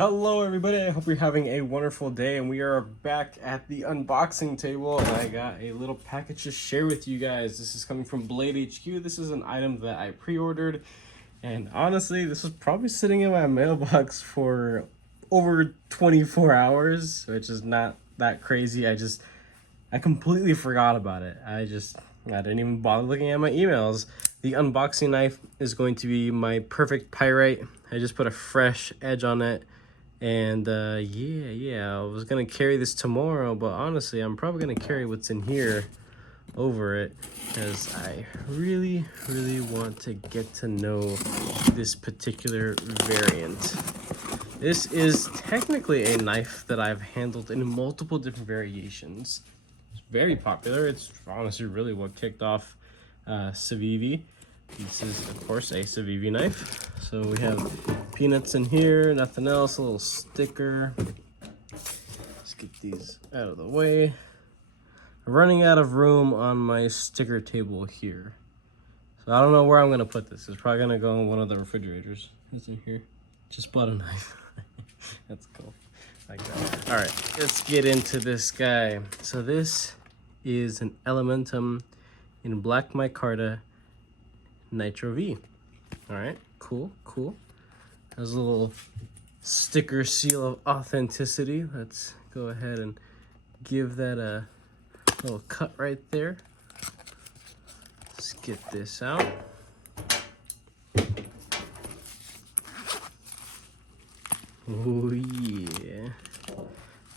Hello everybody, I hope you're having a wonderful day, and we are back at the unboxing table, and I got a little package to share with you guys. This is coming from Blade HQ. This is an item that I pre-ordered, and honestly this was probably sitting in my mailbox for over 24 hours, which is not that crazy. I completely forgot about it. I didn't even bother looking at my emails. The unboxing knife is going to be my perfect pyrite. I just put a fresh edge on it. And yeah, I was gonna carry this tomorrow, but honestly, I'm probably gonna carry what's in here over it, because I really want to get to know this particular variant. This is technically a knife that I've handled in multiple different variations. It's very popular. It's honestly really what kicked off Civivi. This is, of course, a Civivi knife. So we have peanuts in here, nothing else, a little sticker. Let's get these out of the way. I'm running out of room on my sticker table here. So I don't know where I'm gonna put this. It's probably gonna go in one of the refrigerators. It's in here. Just bought a knife. That's cool. Like that. All right, let's get into this guy. So this is an elementum in black micarta Nitro V. All right, cool. Has a little sticker seal of authenticity. Let's go ahead and give that a little cut right there. Let's get this out. Oh yeah.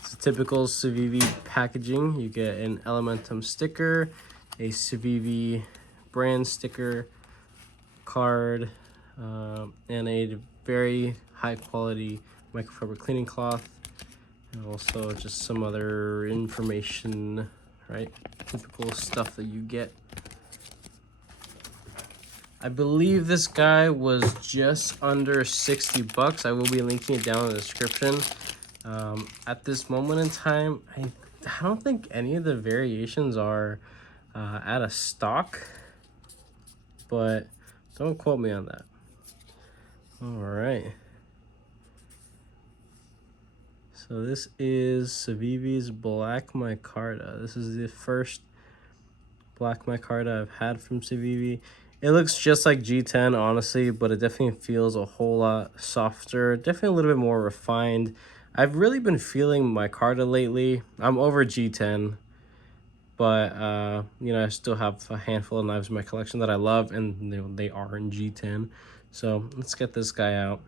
It's a typical Civivi packaging. You get an elementum sticker, a Civivi brand sticker, card, and a very high quality microfiber cleaning cloth, and also just some other information, right? Typical stuff that you get. I believe this guy was just under 60 bucks. I will be linking it down in the description. At this moment in time, I don't think any of the variations are out of stock, but don't quote me on that. All right. So this is Civivi's black micarta. This is the first black micarta I've had from Civivi. It looks just like G10, honestly, but it definitely feels a whole lot softer, definitely a little bit more refined. I've really been feeling micarta lately. I'm over G10, but you know, I still have a handful of knives in my collection that I love, and they are in G10. So let's get this guy out.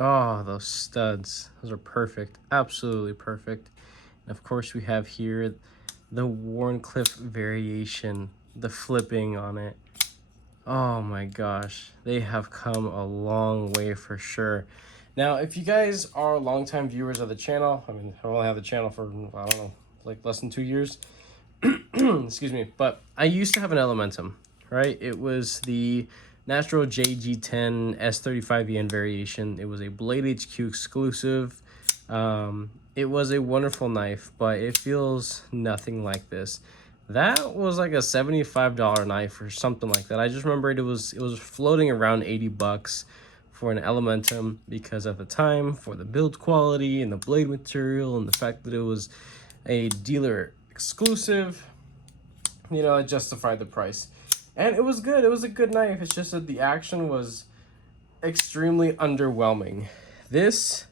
Oh, those studs, those are perfect, absolutely perfect. And of course we have here the Wharncliffe variation, the flipping on it. Oh my gosh, they have come a long way for sure. Now, if you guys are longtime viewers of the channel, I mean, I only have the channel for, I don't know, like less than 2 years. Excuse me, but I used to have an elementum, right? It was the Natural JG10 S35EN variation. It was a Blade HQ exclusive. It was a wonderful knife, but it feels nothing like this. That was like a $75 knife or something like that. I just remembered it was floating around 80 bucks for an elementum, because at the time, for the build quality and the blade material and the fact that it was a dealer exclusive, you know, it justified the price. And it was good. It was a good knife. It's just that the action was extremely underwhelming. This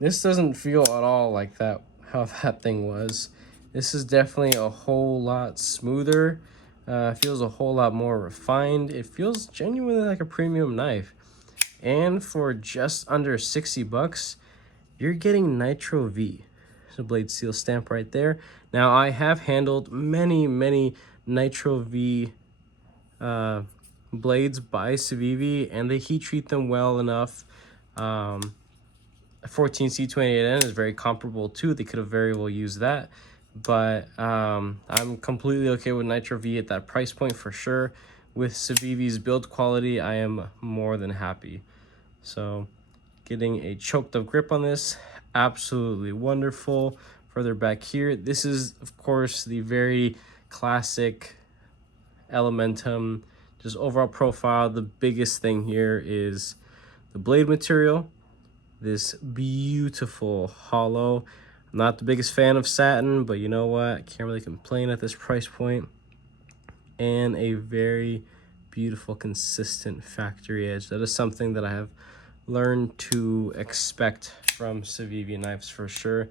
doesn't feel at all like that, how that thing was. This is definitely a whole lot smoother. Feels a whole lot more refined. It feels genuinely like a premium knife. And for just under 60 bucks, you're getting Nitro V. There's a blade seal stamp right there. Now, I have handled many Nitro V blades by Civivi, and they heat treat them well enough. 14C28N is very comparable too. They could have very well used that, but I'm completely okay with Nitro V at that price point for sure. With Civivi's build quality, I am more than happy. So getting a choked up grip on this, absolutely wonderful. Further back here, this is of course the very classic elementum, just overall profile. The biggest thing here is the blade material. this beautiful hollow. I'm not the biggest fan of satin, but you know what? I can't really complain at this price point. And a very beautiful, consistent factory edge. That is something that I have learned to expect from Civivi knives for sure.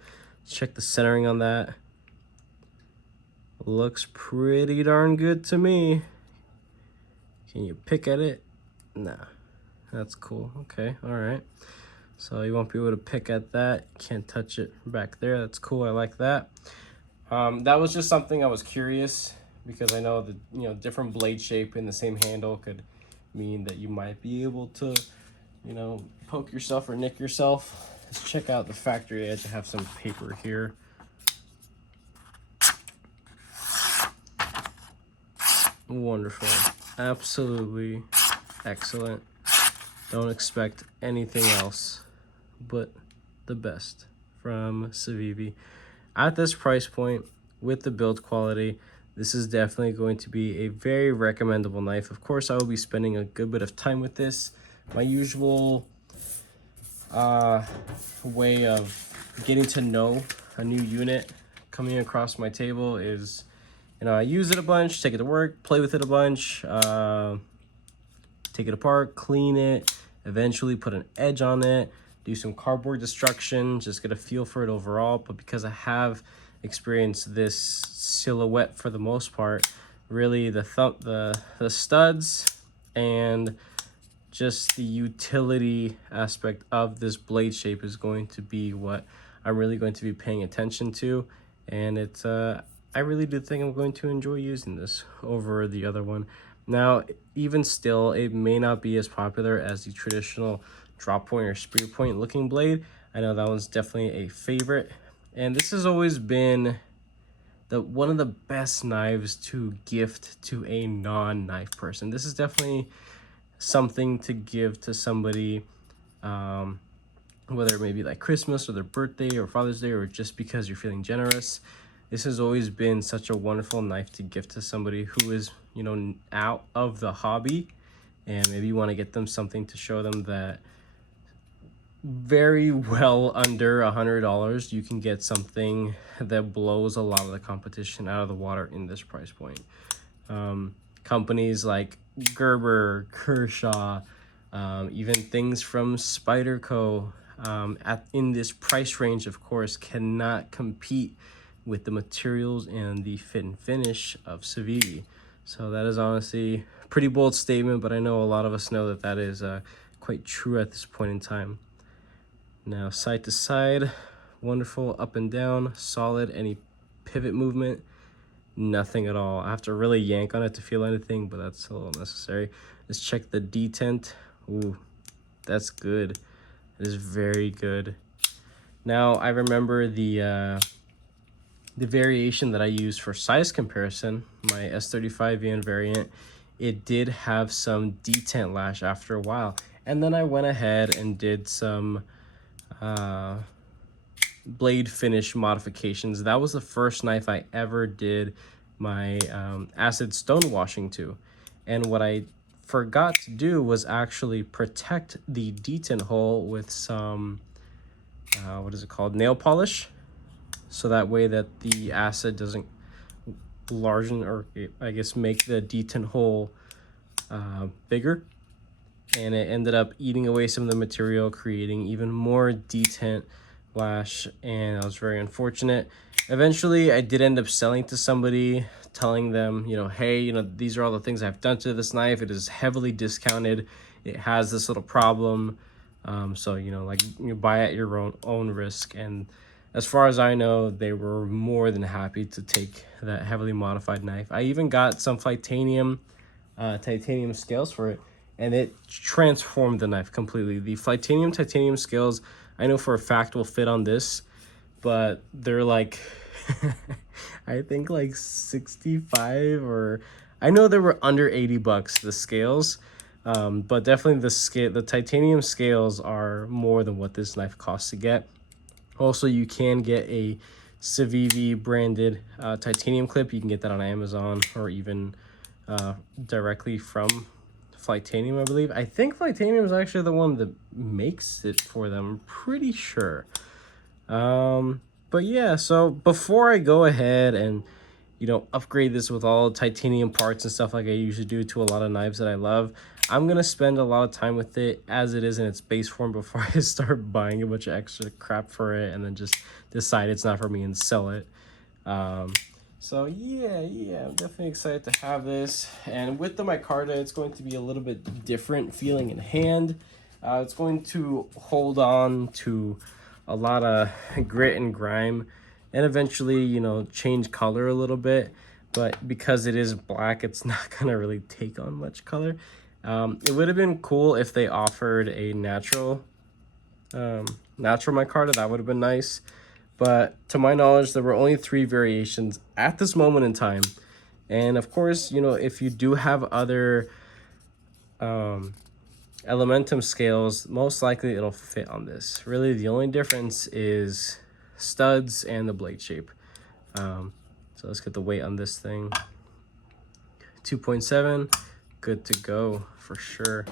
Check the centering on that. Looks pretty darn good to me. Can you pick at it? Nah, that's cool. Okay, all right. So you won't be able to pick at that. Can't touch it back there. That's cool. I like that. That was just something I was curious, because I know that different blade shape in the same handle could mean that you might be able to poke yourself or nick yourself. Let's check out the factory edge. I have some paper here. Wonderful. Absolutely excellent. Don't expect anything else but the best from Civivi. At this price point, with the build quality, this is definitely going to be a very recommendable knife. Of course, I will be spending a good bit of time with this. My usual way of getting to know a new unit coming across my table is, I use it a bunch, take it to work, play with it a bunch, take it apart, clean it, eventually put an edge on it, do some cardboard destruction, just get a feel for it overall. But because I have experienced this silhouette for the most part, really the studs and just the utility aspect of this blade shape is going to be what I'm really going to be paying attention to. And it's I really do think I'm going to enjoy using this over the other one. Now, even still, it may not be as popular as the traditional drop point or spear point looking blade. I know that one's definitely a favorite. And this has always been one of the best knives to gift to a non-knife person. This is definitely something to give to somebody, whether it may be like Christmas or their birthday or Father's Day, or just because you're feeling generous. This has always been such a wonderful knife to gift to somebody who is, out of the hobby, and maybe you want to get them something to show them that very well under $100, you can get something that blows a lot of the competition out of the water in this price point. Companies like Gerber, Kershaw, even things from Spyderco, in this price range, of course, cannot compete with the materials and the fit and finish of Civivi. So that is honestly a pretty bold statement, but I know a lot of us know that is quite true at this point in time. Now, side to side, wonderful, up and down, solid. Any pivot movement, nothing at all. I have to really yank on it to feel anything, but that's a little necessary. Let's check the detent. Ooh, that's good. It is very good. Now, I remember the variation that I used for size comparison, my S35VN variant, it did have some detent lash after a while. And then I went ahead and did some blade finish modifications. That was the first knife I ever did my acid stone washing to. And what I forgot to do was actually protect the detent hole with some, what is it called, nail polish. So that way that the acid doesn't largen, or I guess make the detent hole bigger. And it ended up eating away some of the material, creating even more detent lash, and that was very unfortunate. Eventually, I did end up selling to somebody, telling them, hey, these are all the things I've done to this knife. It is heavily discounted. It has this little problem. So, you buy at your own risk. And as far as I know, they were more than happy to take that heavily modified knife. I even got some titanium scales for it, and it transformed the knife completely. The titanium scales, I know for a fact will fit on this, but they're like, I think like 65, or I know they were under $80, the scales. But definitely the titanium scales are more than what this knife costs to get. Also, you can get a Civivi branded titanium clip. You can get that on Amazon, or even directly from Flightanium, I believe. I think Flightanium is actually the one that makes it for them. I'm pretty sure. But yeah, so before I go ahead and, you know, upgrade this with all titanium parts and stuff like I usually do to a lot of knives that I love, I'm going to spend a lot of time with it as it is in its base form before I start buying a bunch of extra crap for it and then just decide it's not for me and sell it. So yeah, I'm definitely excited to have this. And with the micarta, it's going to be a little bit different feeling in hand. It's going to hold on to a lot of grit and grime and eventually, you know, change color a little bit. But because it is black, it's not gonna really take on much color. It would have been cool if they offered a natural micarta. That would have been nice. But to my knowledge, there were only 3 variations at this moment in time. And of course, you know, if you do have other elementum scales, most likely it'll fit on this. Really, the only difference is studs and the blade shape. So let's get the weight on this thing. 2.7, good to go for sure.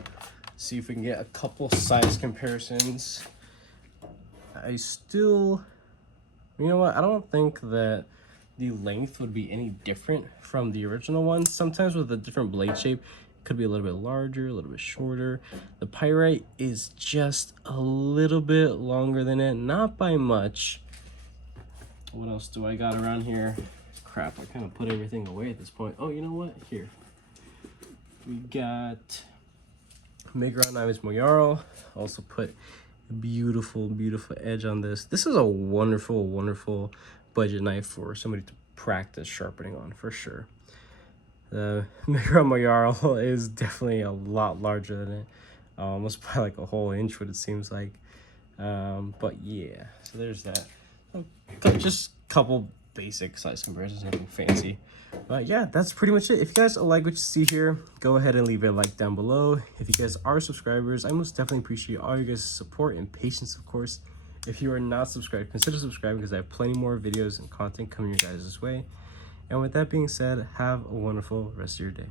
See if we can get a couple size comparisons. You know what? I don't think that the length would be any different from the original one. Sometimes with a different blade shape, it could be a little bit larger, a little bit shorter. The pyrite is just a little bit longer than it, not by much. What else do I got around here? Crap, I kind of put everything away at this point. Oh, you know what? Here. We got Migron Knives Moyarl. Also put beautiful edge on this. This is a wonderful budget knife for somebody to practice sharpening on for sure. The Migron Moyarl is definitely a lot larger than it, almost by like a whole inch what it seems like. But yeah, so there's that. Just a couple basic size comparisons, nothing fancy. But yeah, that's pretty much it. If you guys like what you see here, go ahead and leave a like down below. If you guys are subscribers, I most definitely appreciate all your guys' support and patience, of course. If you are not subscribed, consider subscribing because I have plenty more videos and content coming your guys' way. And with that being said, have a wonderful rest of your day.